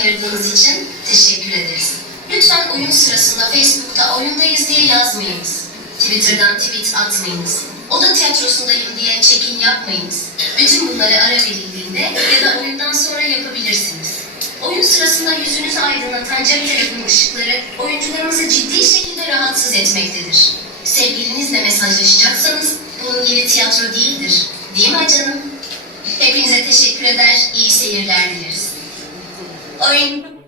ayırdığınız için teşekkür ederiz. Lütfen oyun sırasında Facebook'ta oyundayız diye yazmayınız. Twitter'dan tweet atmayınız. Oda tiyatrosundayım diye check-in yapmayınız. Bütün bunları ara verildiğinde ya da oyundan sonra yapabilirsiniz. Oyun sırasında yüzünüzü aydınlatan cep telefonu ışıkları oyuncularımızı ciddi şekilde rahatsız etmektedir. Sevgilinizle mesajlaşacaksanız bunun yeri tiyatro değildir. Değil mi canım? Hepinize teşekkür eder, iyi seyirler dileriz. Oyun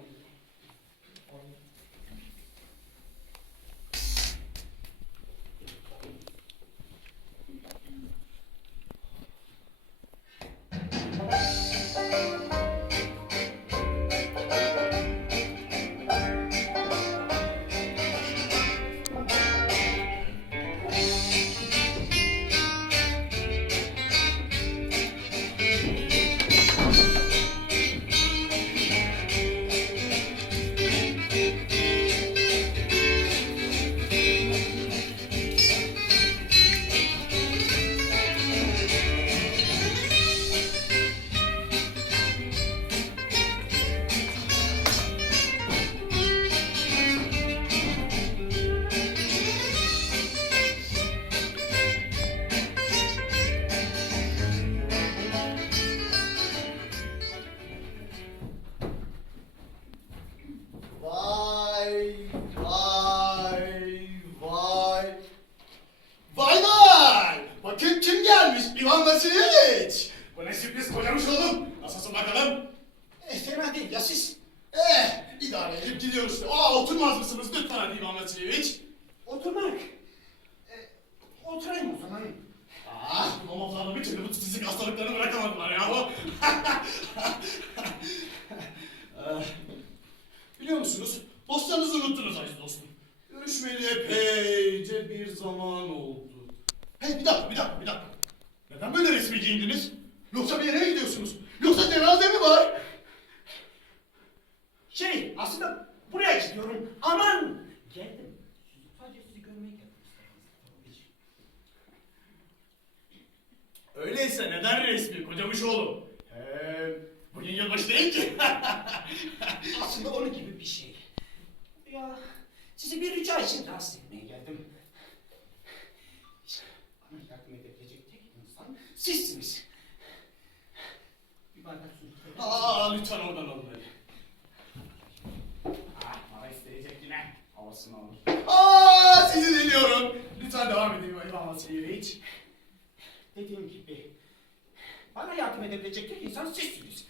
yardım edebilecek tek insan sizsiniz.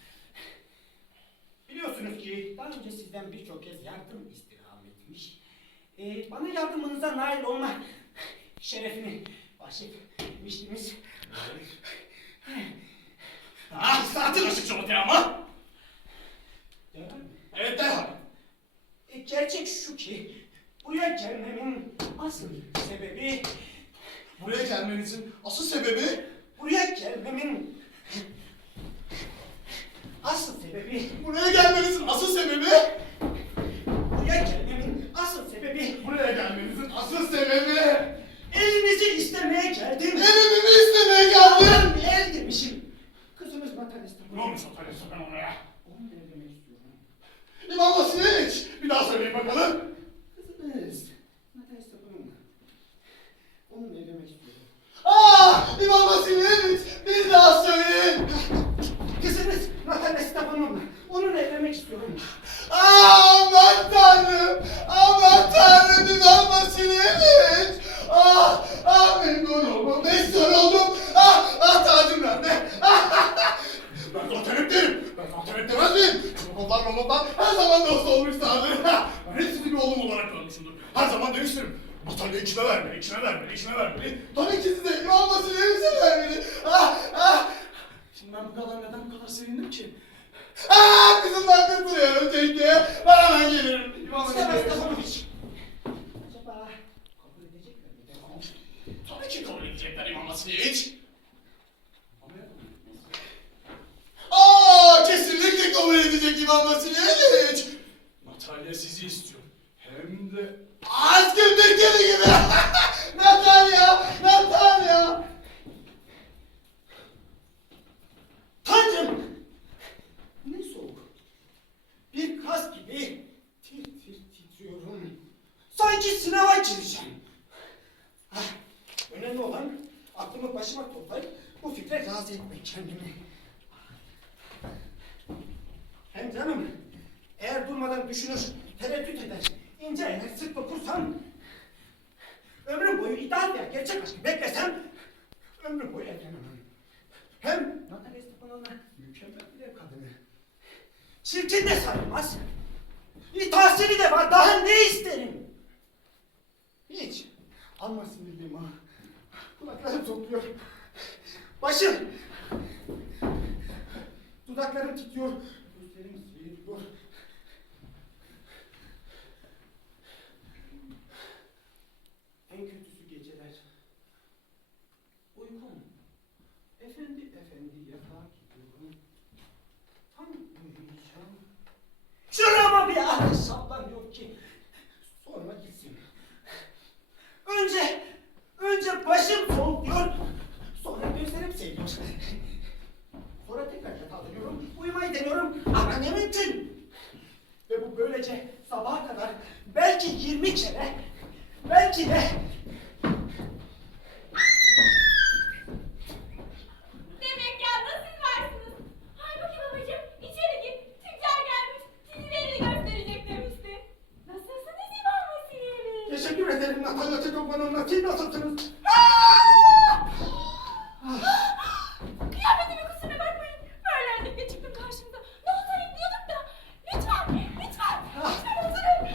Biliyorsunuz ki daha önce sizden birçok kez yardım istirham etmiş. Ee, bana yardımınıza nail olma şerefini bahşetmiştiniz. Ah, saatin açıkça ortaya ama. Mi? Evet derhal. E, gerçek şu ki buraya gelmemin asıl sebebi Buraya gelmenizin asıl sebebi buraya gelmemin asıl sebebi Buraya gelmenizin asıl sebebi buraya gelmemin asıl sebebi Buraya gelmenizin asıl sebebi Elinizi istemeye geldim. Evimi istemeye geldim Ben el demişim. Kızımız Natalista. Ne olmuş tanesi ben ona ya? Onu da evlenmek istiyorum. İmam Vasilyeviç bir daha söyleyin bakalım Kızımız Natalista bununla. Onunla evlenmek istiyorum. Ah İmam Vasilyeviç bir daha söyleyin Kızınız Natalista bununla. Onunla evlenmek istiyorum. Ah aman tanrım. Aman tanrım İmam Vasilyeviç Ah ah memnun oldum mesut oldum Ah ah tacım nerede? Ah, Ben zaten hep derim. Ben zaten hep demez miyim? Çocuklar mamutlar her zaman dost olmuşlardır Ben hep sizi bir oğlum olarak görmüşümdür. Her zaman demiştim. Batarya içime vermeli, içime vermeli, içime vermeli. Tabii ki size İmam Vasilyeviç'e vermeli. Ah, ah. Şimdi ben bu kadar neden bu kadar sevindim ki? Ah, kızımdan kurtuluyorum çünkü. Ben hemen gelirim. İmam İstemez Vasilyeviç. Stefanovic. Acaba kabul edecekler mi? Tabii ki kabul edecekler İmam Vasilyeviç. Aa, kesinlikle kabul edecek İmam Vasilyeviç. Natalya sizi istiyor. Hem de Aşkım Türkiye'de gibi. Natalya, Natalya. Tanrım! Ne soğuk. Bir etme kendini. Hem canım, eğer durmadan düşünür, tereddüt eder, ince iner, sık dokursan, ömrüm boyu ideal veya gerçek aşkı beklesem, ömrüm boyu evlenemem. Hem Natalya Stepanovna mükemmel bir ev kadını. Çirkin de sayılmaz. İtahsili de var, daha ne isterim? Hiç. Almasın bildiğim ha. Kulaklarım topluyor. Başım. Dudaklarım titriyor. Gözlerim sivriyor. En kötüsü geceler. Uykum. Efendi efendi yatağa gidiyorum. Tam uyuyacağım. Şurama bir ah saplan yok ki. Sonra gitsin. Önce, önce başım soğuyor. Sonra gözlerim seviyor. Sonra tekrar yatağa dönüyorum. Uyumayı deniyorum ama ne mümkün. Ve bu böylece sabaha kadar belki 20 kere, belki de Demek yalnız siz varsınız. Halbuki babacığım içeri git. Tüccar gelmiş. Dizilerini gösterecek demişti. Nasılsınız İvan Vasilyevich? teşekkür ederim Natalya Tekopanovna. Siz nasılsınız? Kıyafetimin kusuruna bakmayın. Böylelikle çıktım karşınıza. Ne olsa bekliyordum da. Lütfen, lütfen. Lütfen oturun.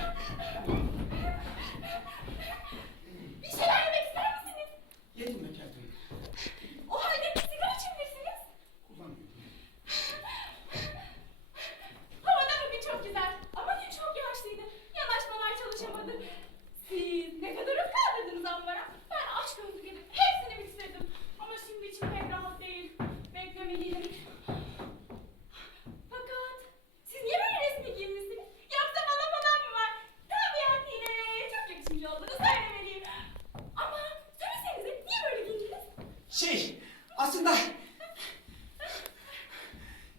Bir şeyler yemek ister misiniz? Yedim ve geldim. O halde bir sigara içebilirsiniz. Kullanmıyorum. Hava da bugün çok güzel. Ama dün çok yağışlıydı. Yanaşmalar çalışamadı. Siz ne kadar ıskandırdınız ambara. Ben aç gözlü gibi hepsini bitirdim. Ama şimdi içim pek rahat değil. Beklemeliydim. Fakat siz niye böyle resmi giyinmişsiniz? Yoksa bana falan mı var? Tabiatıyla çok yakışmış olduğunu söylemeliyim. Ama söylesenize niye böyle giyindiniz? Şey, aslında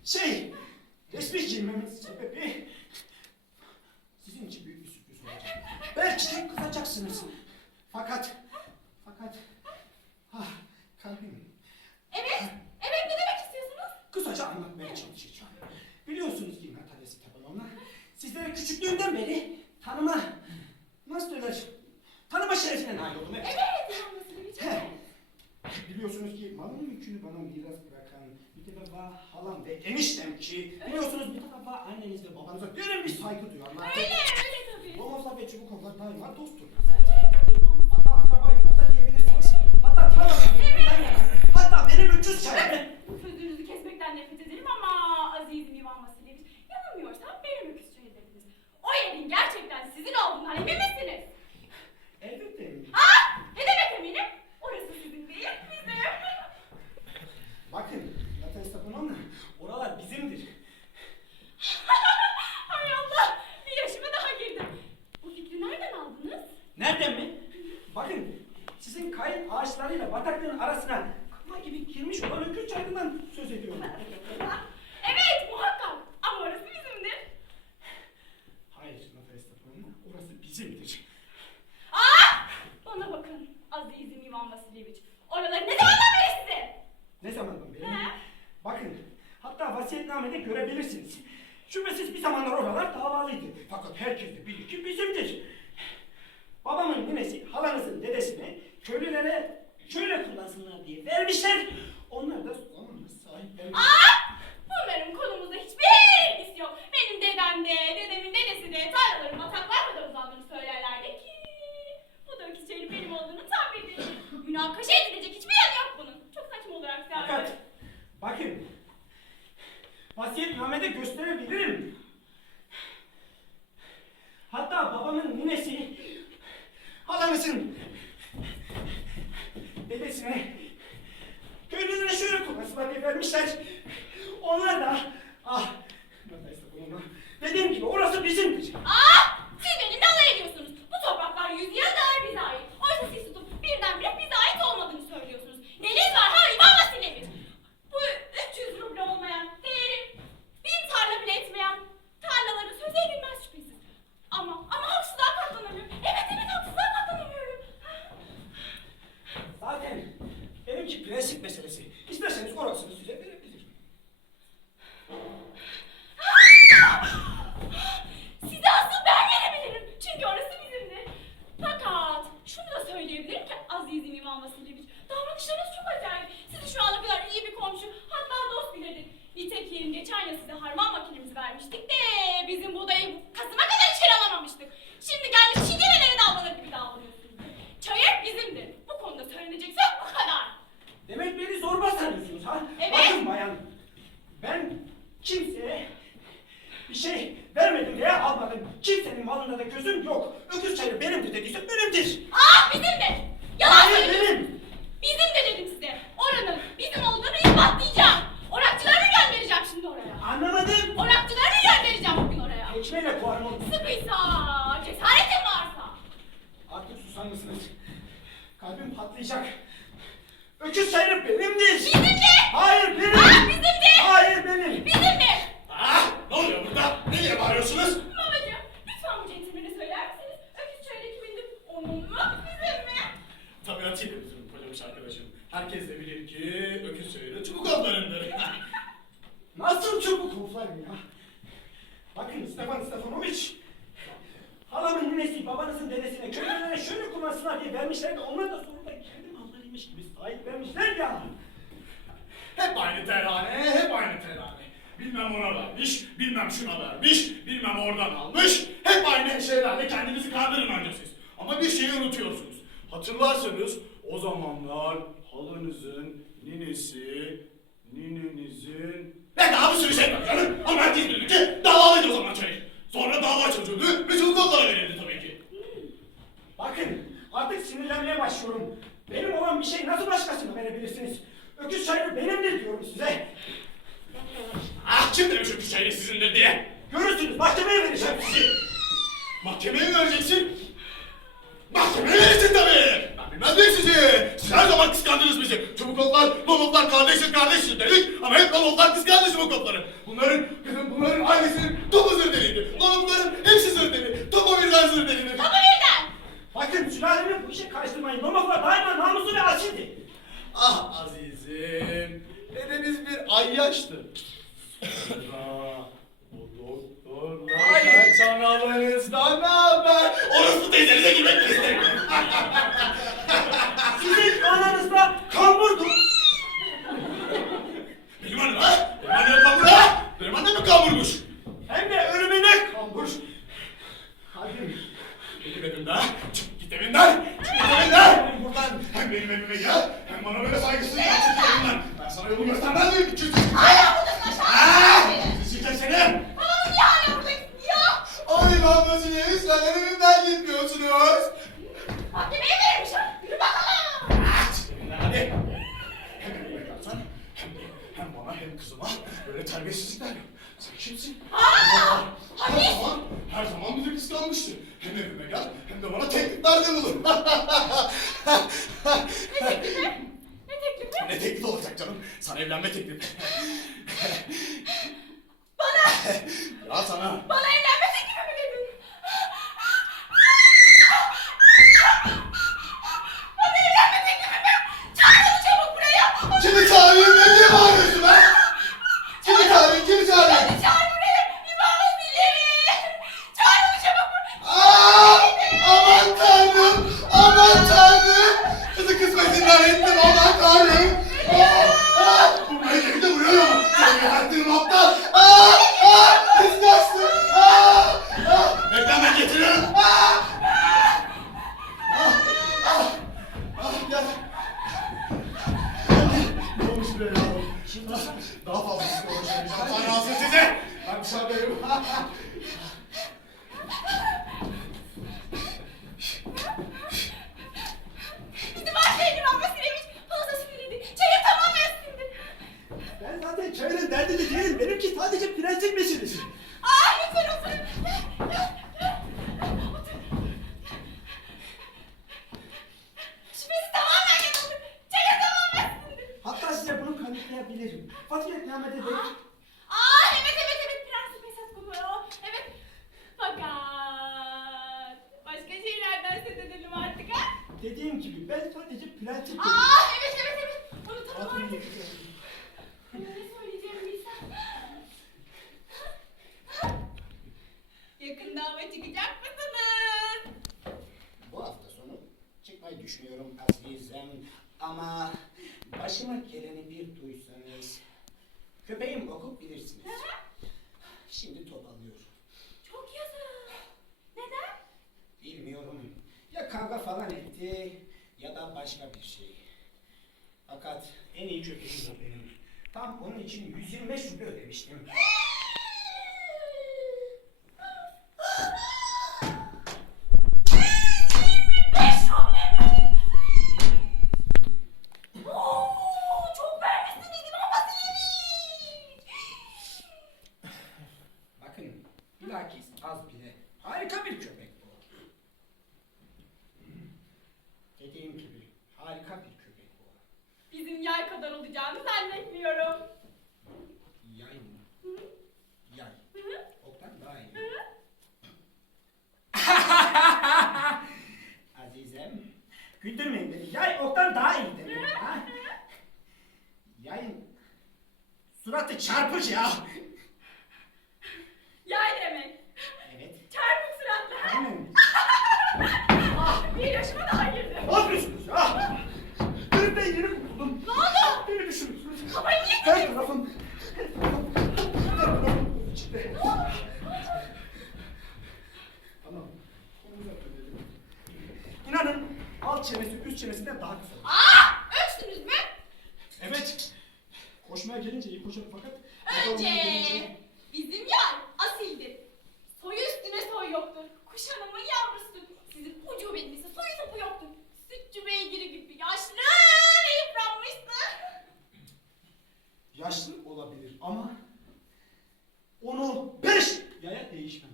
şey, resmi giymemin sebebi sizin için büyük bir sürpriz olacak. Belki de kızacaksınız. Fakat, ah kalbim. Evet, evet ne demek istiyorsunuz? Kısaca anlatmaya çalışacağım. Biliyorsunuz ki Natalya Stepanovna, sizlere küçüklüğümden beri tanıma, nasıl söyler, tanıma şerefine nail oldum. Evet. Evet, İvan Vasilyevich, He. evet. Biliyorsunuz ki malın yükünü bana miras bırakan bir defa halam ve eniştem ki biliyorsunuz bir defa anneniz ve babanıza derin bir saygı duyarlar. Öyle, öyle tabii. Romaflar ve Çubukovlar daima dosttur. Öyle tabii İvan Vasilyevich. Hatta akrabayız hatta diyebilirsiniz. Hatta tanımadığınız yan yana. Öküz çayımı. Sözünüzü kesmekten nefret ederim ama azizim İvan Vasilyevich, yanılmıyorsam benim öküz çayılarınız. O yerin gerçekten sizin olduğundan emin misiniz? Elbette eminim. Aa, ne demek eminim? Orası sizin değil, bizim. Bakın Natalya Stepanovna oralar bizimdir. Hay Allah, bir yaşıma daha girdim. Bu fikri nereden aldınız? Nereden mi? Bakın sizin kayıp ağaçlarıyla bataklığın arasına kama gibi girmiş öküz çayından söz ediyorum. evet, muhakkak. Ama orası bizimdir. Hayır Natalya Stepanovna orası bizimdir. Aa, bana bakın azizim İvan Vasilyevich. Oraları ne zamandan beri sizin? Ne zamandan beri? He? Bakın, hatta vasiyetnamede görebilirsiniz. Şüphesiz bir zamanlar oralar davalıydı. Fakat herkes de bilir ki bizimdir. Babamın ninesi, halanızın dedesini köylülere şöyle kullansınlar diye vermişler. Onlar da zamanla sahiplenmiş. Aa! Bunların konumuzda hiçbir ilgisi yok. Benim dedem de, dedemin dedesi de tarlaların bataklar kadar uzandığını söylerlerdi ki... Bu da öküzçeğinin benim olduğunu tam bildirir. Münakaşa edilecek hiçbir yanı yok bunun. Çok saçma olarak Fakat, söylüyorum. bakın, vasiyetnamede gösterebilirim. Hatta babamın ninesi, halanızın dedesine köylülere şöyle kullansınlar Ivan Vasilievich davranışlarınız çok acayip. Sizi şu ana kadar iyi bir komşu hatta dost bilirdik. Nitekim geçen yıl size harman makinemizi vermiştik de bizim bu buğdayı Kasım'a kadar içeri alamamıştık. Şimdi gelmiş çingenelere davranır gibi davranıyorsunuz. Çayır bizimdir. Bu konuda söylenecek söz bu kadar. Demek beni zorba sanıyorsunuz ha? Evet. Bakın bayan ben kimseye bir şey vermedim veya almadım. Kimsenin malında da gözüm yok. Öküz çayı benimdir dediyse benimdir. Ah bizimdir. Yalan söylüyorsun. Bizim de dedim size. Oranın bizim olduğunu ispatlayacağım. Orakçılarını göndereceğim şimdi oraya. Anlamadım. Orakçılarını göndereceğim bugün oraya. Ekmeğiyle kovarım onu. Sıkıysa, cesaretin varsa. Artık susar mısınız? Kalbim patlayacak. Öküz çayı benimdir. Bizimdir. Hayır benim. Ah bizimdir. Hayır benim. Bizimdir. Ah, ne oluyor burada? Nereye bağırıyorsunuz? Babacığım lütfen bu centilmene söyler misiniz? Öküz çayı kimindir? Onun mu? Bizim mi? Tabii Atilla bizim kocamış arkadaşım. Herkes de bilir ki öküz çayırı çubuk otlarındır. Nasıl çabuk oflarım ya? Bakın Stefan Stefanoviç. Halamın ninesi babanızın dedesine köylülere şöyle kullansınlar diye vermişler de onlar da sonunda kendi mallarıymış gibi sahip vermişler ya. hep aynı terane, hep aynı terane. Bilmem ona vermiş, bilmem şuna vermiş, bilmem oradan almış. Hep aynı şeylerle kendinizi kandırın anca siz. Ama bir şeyi unutuyorsunuz. Hatırlarsanız o zamanlar halınızın ninesi, ninenizin... Ne daha bir sürü şey var canım. Ama herkes bilir ki davalıydı o zaman çayır. Sonra dava çözüldü ve otlara verildi tabii ki. Bakın artık sinirlenmeye başlıyorum. Benim olan bir şey nasıl başkasına verebilirsiniz? Öküz çayı benimdir diyorum size. Ah kim demiş öküz çayırı sizindir diye. Görürsünüz mahkemeye vereceğim sizi. Mahkemeye mi vereceksin? Mahkemeye verirsin tabii. Ben bilmez miyim sizi? Siz her zaman kıskandınız bizi. Çubuk otlar, lomotlar kardeşiz kardeşiz dedik. Ama hep lomotlar kıskandı çubuk otları. Bunların, kızım bunların ailesinin topu zırdeliydi. Lomotların hepsi zırdeli. Topu birden zırdeliydi. Kapı birden. Bakın sülalemi bu işe karıştırmayın. Romaklar daima namuslu ve asildi. Ah azizim. Dedeniz bir ayyaştı. Sonra bu doktorlar çanalarınızdan ne haber? Orası teyzenize girmek istemiyorum. Sizin ananızda kamburdu. Benim annem ha? Benim annem kambur ha? Benim annem mi kamburmuş? Hem de ölümüne kambur. Kalbim. Benim evimden. Çık git evimden. Çık git evimden. Buradan hem benim evime gel hem bana böyle saygısızlık yap. Çık git evimden. Ben sana yolu göstermez miyim? Çık çık. Hala buradasın aşağı. Sıçacak seni. Babam niye hala buradasın ya? Ay babacığım sen evimden gitmiyorsunuz. Mahkemeye kanıtlayabilirim. Faziletname'de de Aa evet evet evet prensip esas konu o. Evet. Fakat başka şeylerden söz edelim artık ha. dediğim gibi ben sadece prensip Aa evet evet evet. Unutalım Adını artık. yapıyorum. Ne söyleyeceğimi bilsem. Yakında hava çıkacak mısınız? Bu hafta sonu çıkmayı düşünüyorum azizim ama başıma geleni bir duysanız köpeğim okup bilirsiniz. Şimdi topalıyor. Çok yazık. Neden? Bilmiyorum. Ya kavga falan etti ya da başka bir şey. Fakat en iyi köpeğim o benim. Tam onun için 125 ruble ödemiştim. Oo, çok vermişsiniz İvan Vasilievich. Bakın bilakis az bile. Harika bir köpek bu. Dediğim gibi harika bir köpek bu. Bizim yay kadar olacağını zannetmiyorum. Yay mı? Yay. Hı hı. Oktan daha iyi. Azizem. Güldürmeyin beni. Yay oktan daha iyi demek. Ha? Yayın suratı çarpıcı ya. Yay demek. Evet. Çarpık suratlı. Aynen. Bir yaşıma daha girdi. Ne yapıyorsunuz ya? Benim de yeni buldum. Ne oldu? Beni düşünüyorsunuz. Kafayı niye Her tarafım... Her tarafım... Her tarafım içinde. Tamam. Konuza dönelim. İnanın alt çenesi üst çenesinden daha kısa. Aa, ölçtünüz mü? Evet. Koşmaya gelince iyi koşarım fakat... Önce bizim yay asildir. Soyu üstüne soy yoktur. Kuş hanımın yavrusudur. Sizin ucubenizde soyu topu yoktur. Sütçü beygiri gibi yaşlı ve yıpranmıştır. Yaşlı olabilir ama onu beş yaya değişmem.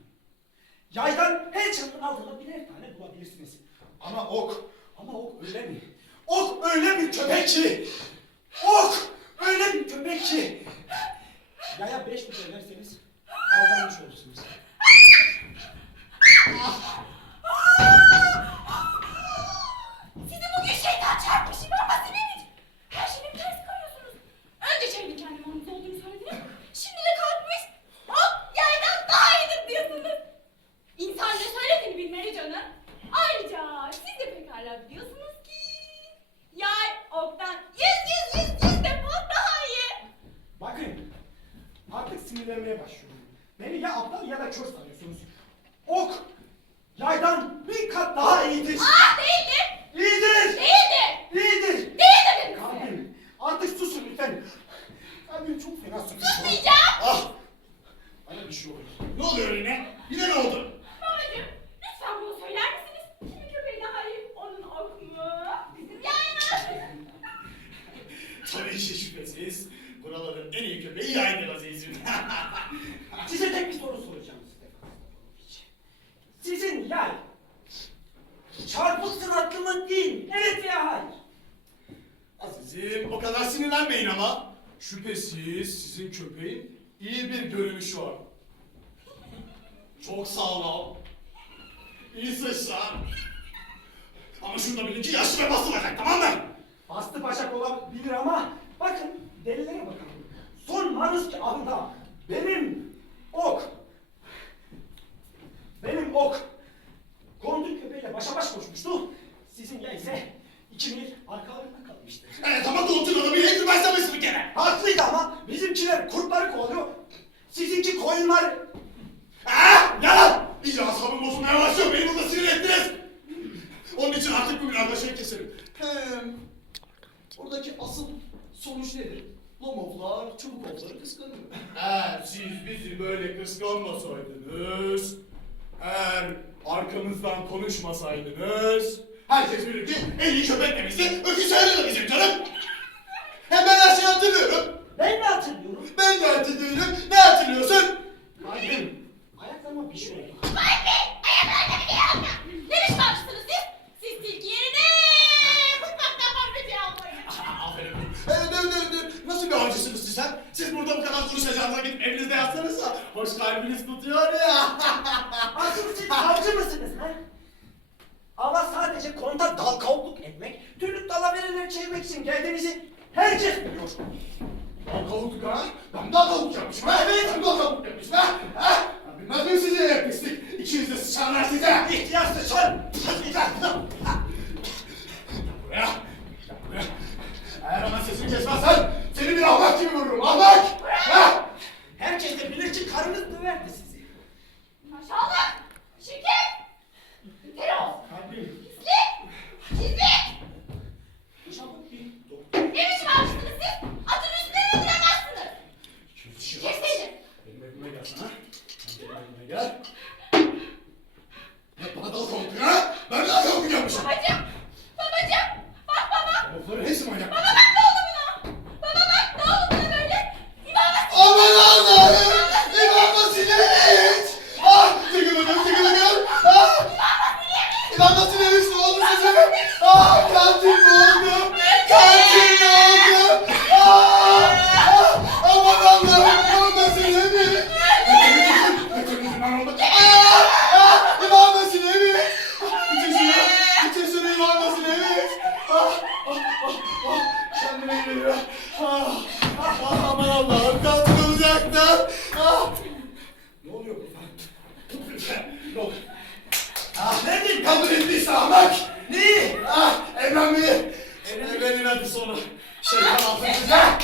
Yaydan her çatının altında birer tane bulabilirsiniz. Ama ok, ama ok öyle mi? Ok öyle bir köpek ki! Ok öyle bir köpek ki! Yaya beş mi derseniz aldanmış olursunuz. Sizi bugün şeytan çarpmış İvan Vasilievich. Her şeyi ters koyuyorsunuz. Önce şeyin kendi malınız olduğunu söylediniz. Şimdi de kalkmış. Hop yaydan daha iyidir diyorsunuz. İnsan ne söylediğini bilmeli canım. Ayrıca siz de pekala biliyorsunuz ki yay oktan yüz yüz yüz yüz defa daha iyi. Bakın artık sinirlenmeye başlıyorum. Beni ya aptal ya da kör sanıyorsunuz. Ok yaydan bir kat daha iyidir. Aa değildir. İyidir! Değildir. İyidir! Değil dedim size. Kalbim artık susun lütfen. Kalbim çok fena sıkıştı. Susmayacağım. Ah! Bana bir şey oluyor. Ne oluyor yine? Yine ne oldu? Babacığım lütfen bunu söyler misiniz? Kimin köpeği daha iyi? Onun ok mu? Bizim yay mı? Tabii ki şüphesiz. Buraların en iyi köpeği yaydır azizim. Size tek bir soru soracağım Stefan Stefanovic. Sizin yay çarpık sıratlı mı değil mi? Evet veya hayır. Azizim o kadar sinirlenmeyin ama. Şüphesiz sizin köpeğin iyi bir görünüşü var. Çok sağlam. İyi saçlar. Ama şunu da bilin ki yaşlı ve basılacak tamam mı? Bastı başak olabilir ama bakın delilere bakalım. Son maruz kağıdında benim ok benim ok konduk köpeğiyle başa baş koşmuştu. Sizin ya ise iki mil arkalarında kalmıştı. Evet ama Dolut'un adamı yine güvensemesi bir kere. Haklıydı ama bizimkiler kurtları kovalıyor. Sizinki koyunlar Ha? Yalan! İyice asabım bozulmaya başlıyor. Beni burada sinir ettiniz. Onun için artık bugün arkadaşları keselim. Hem buradaki asıl sonuç nedir? Lomovlar Çubukovları kıskanıyor. Eğer siz bizi böyle kıskanmasaydınız, eğer arkamızdan konuşmasaydınız, herkes bilir ki en iyi köpek temizdi, öküz sayılır bizim canım. Hem ben her şeyi hatırlıyorum. ben mi hatırlıyorum? Ben de hatırlıyorum. Ne hatırlıyorsun? Kalbim ayaklarıma bir şey oldu. Vay be! Ayaklarını biliyorum ya! Ne iş yapmışsınız siz? Siz tilki yerine mutfaktan barbekü almayın. Aferin. Evet, evet, evet, evet. Nasıl bir avcısınız siz ha? Siz burada bu kadar konuşacağınıza gidip evinizde yatsanıza. Hoş kalbiniz tutuyor ya. Asıl siz avcı mısınız ha? Ama sadece konuda dal kavukluk etmek, türlü dalavereler için geldiğinizi herkes biliyor. Dal kavuk ha? Ben de kavuk yapmışım ha? Evet. Ben de kavuk yapmışım ha? Ha? Ben bilmez miyim sizi hep pislik? İkiniz de sıçarlar size. İhtiyar sıçan! Gel buraya. Gel buraya. Eğer ona sesini kesmezsen seni bir ahmak gibi vururum. Ahmak! Ha? Herkes de bilir ki karım Babanız döverdi sizi. Aşağılık! Şirket! Terör! Kalbim. Pislik! Pislik! Ne biçim avcısınız siz? Atın üstüne mi duramazsınız? Kes seni! Benim evime gel sana. Benim evime gel. Ahmet. Neyi? Ah, evlenmeyi. Evlenin hadi sonra. Ah! Şeytan altıncı.